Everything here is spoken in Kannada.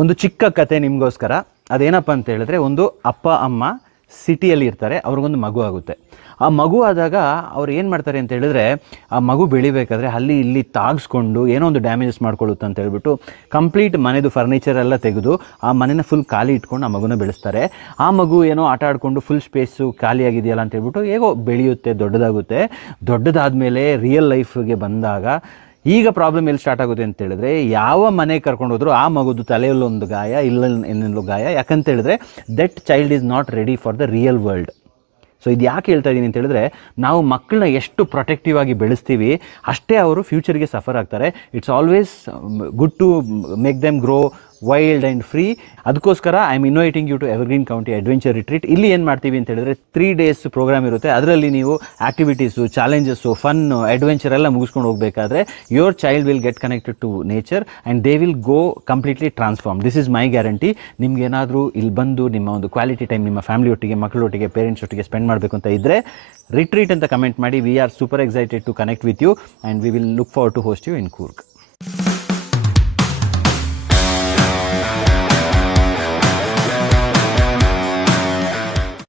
ಒಂದು ಚಿಕ್ಕ ಕತೆ ನಿಮಗೋಸ್ಕರ. ಅದೇನಪ್ಪ ಅಂತ ಹೇಳಿದ್ರೆ, ಒಂದು ಅಪ್ಪ ಅಮ್ಮ ಸಿಟಿಯಲ್ಲಿ ಇರ್ತಾರೆ, ಅವ್ರಿಗೊಂದು ಮಗು ಆಗುತ್ತೆ. ಆ ಮಗು ಆದಾಗ ಅವ್ರು ಏನು ಮಾಡ್ತಾರೆ ಅಂತ ಹೇಳಿದ್ರೆ, ಆ ಮಗು ಬೆಳಿಬೇಕಾದ್ರೆ ಅಲ್ಲಿ ಇಲ್ಲಿ ತಾಗಿಸ್ಕೊಂಡು ಏನೋ ಒಂದು ಡ್ಯಾಮೇಜಸ್ ಮಾಡ್ಕೊಳ್ಳುತ್ತೆ ಅಂತ ಹೇಳ್ಬಿಟ್ಟು ಕಂಪ್ಲೀಟ್ ಮನೆದು ಫರ್ನಿಚರ್ ಎಲ್ಲ ತೆಗೆದು ಆ ಮನೆನ ಫುಲ್ ಖಾಲಿ ಇಟ್ಕೊಂಡು ಆ ಮಗುನ ಬೆಳೆಸ್ತಾರೆ. ಆ ಮಗು ಏನೋ ಆಟ ಆಡಿಕೊಂಡು ಫುಲ್ ಸ್ಪೇಸು ಖಾಲಿಯಾಗಿದೆಯಲ್ಲ ಅಂತ ಹೇಳ್ಬಿಟ್ಟು ಹೇಗೋ ಬೆಳೆಯುತ್ತೆ, ದೊಡ್ಡದಾಗುತ್ತೆ. ದೊಡ್ಡದಾದಮೇಲೆ ರಿಯಲ್ ಲೈಫ್ಗೆ ಬಂದಾಗ ಈಗ ಪ್ರಾಬ್ಲಮ್ ಎಲ್ಲಿ ಸ್ಟಾರ್ಟ್ ಆಗುತ್ತೆ ಅಂತ ಹೇಳಿದ್ರೆ, ಯಾವ ಮನೆಗೆ ಕರ್ಕೊಂಡು ಹೋದ್ರು ಆ ಮಗುದು ತಲೆಯಲ್ಲೊಂದು ಗಾಯ, ಇನ್ನೊಂದು ಗಾಯ. ಯಾಕಂತ ಹೇಳಿದ್ರೆ that child is not ready for the real world. So ಇದು ಯಾಕೆ ಹೇಳ್ತಾ ಇದ್ದೀನಿ ಅಂತ ಹೇಳಿದ್ರೆ, ನಾವು ಮಕ್ಕಳನ್ನ ಎಷ್ಟು ಪ್ರೊಟೆಕ್ಟಿವ್ ಆಗಿ ಬೆಳೆಸ್ತೀವಿ ಅಷ್ಟೇ ಅವರು ಫ್ಯೂಚರ್ಗೆ ಸಫರ್ ಆಗ್ತಾರೆ. It's always good to make them grow wild and free. ಅದಕ್ಕೋಸ್ಕರ I am inviting you to Evergreen County Adventure Retreat. ಇಲ್ಲಿ ಏನು ಮಾಡ್ತೀವಿ ಅಂತ ಹೇಳಿದ್ರೆ 3 days ಪ್ರೋಗ್ರಾಮ್ ಇರುತ್ತೆ. ಅದರಲ್ಲಿ ನೀವು ಆ್ಯಕ್ಟಿವಿಟೀಸು, ಚಾಲೆಂಜಸ್ಸು, ಫನ್ನು, ಅಡ್ವೆಂಚರ್ ಎಲ್ಲ ಮುಗಿಸ್ಕೊಂಡು ಹೋಗಬೇಕಾದ್ರೆ your child will get connected to nature and they will go completely transform. This is my guarantee. ನಿಮ್ಗೇನಾದರೂ ಇಲ್ಲಿ ಬಂದು ನಿಮ್ಮ ಒಂದು ಕ್ವಾಲಿಟಿ ಟೈಮ್ ನಿಮ್ಮ ಫ್ಯಾಮಿಲಿ ಒಟ್ಟಿಗೆ, ಮಕ್ಕಳೊಟ್ಟಿಗೆ, ಪೇರೆಂಟ್ಸ್ ಒಟ್ಟಿಗೆ ಸ್ಪೆಂಡ್ ಮಾಡಬೇಕು ಅಂತ ಇದ್ದರೆ ರಿಟ್ರೀಟ್ ಅಂತ ಕಮೆಂಟ್ ಮಾಡಿ. We are super excited to connect with you and we will look forward to host you in Coorg.